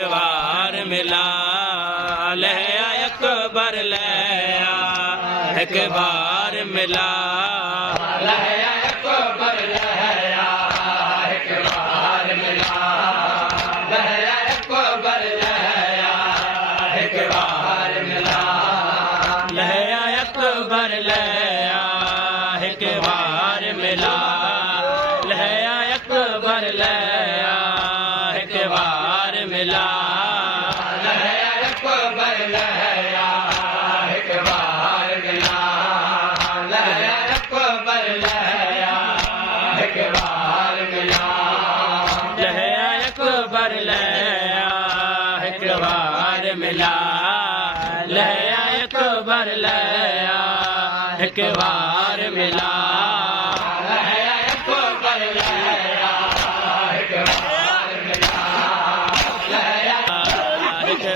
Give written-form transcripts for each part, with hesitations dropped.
बार मिला लहया अकबर लया एक बार मिला लहया अकबर लया एक बार मिला लहया अकबर लया एक बार मिला लहया अकबर लया एक बार मिला लहया अकबर लया एक बार मिला लहया अकबर लया एक बार मिला लहया अकबर लया एक बार मिला लहया अकबर लया एक बार मिला लहया अकबर लया एक बार मिला लहया अकबर लया एक बार मिला लहया एक बार मिला लहया अकबर लया एक बार मिला एक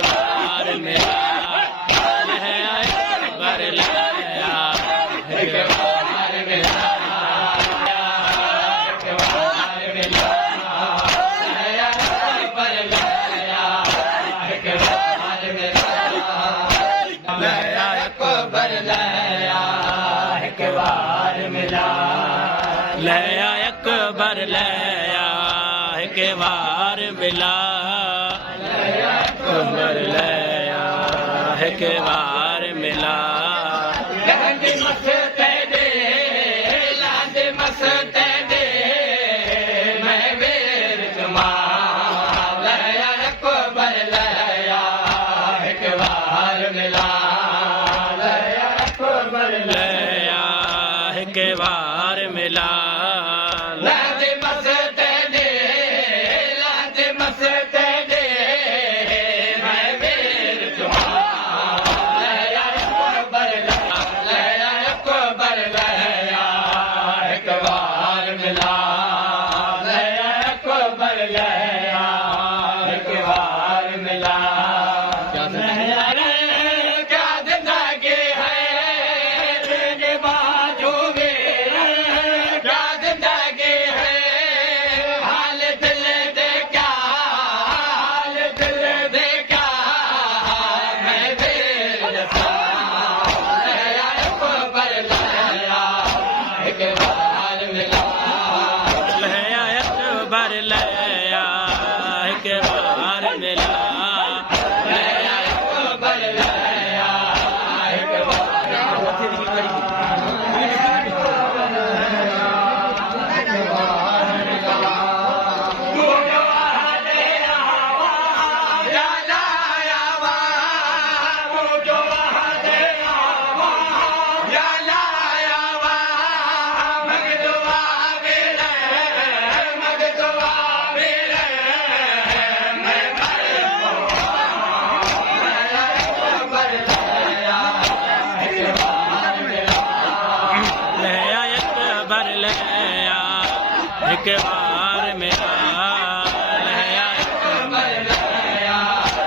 बार मिला लहया अकबर लया एक बार मिला लहया अकबर लया एक बार मिला लहया अकबर लया एक बार मिला लहया अकबर लया एक बार मिला लांदे मस्ते दे लांदे मस्ते दे मैं बेर जमा लहया अकबर लया एक बार मिला लहया अकबर लया एक बार मिला लांदे मस्ते दे लांदे मस्ते दे मैं बेर जमा लहया अकबर लया अकबर लया एक बार मिला लहया अकबर लया एक बार मिला क्या जिंदगी है तेरे बाजू में क्या जिंदगी है हाल दिल दे क्या हाल दिल दे क्या मैं बेरसा लहया अकबर लया एक बार मिला लहया अकबर लया एक बार मिला लहया अकबर लया एक लहया अकबर लया एक बार मिला लहया अकबर लया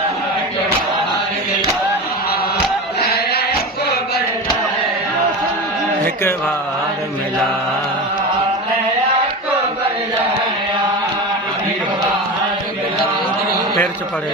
एक बार मिला लहया अकबर लया एक बार मिला लहया अकबर लया एक बार मिला पैर च पड़े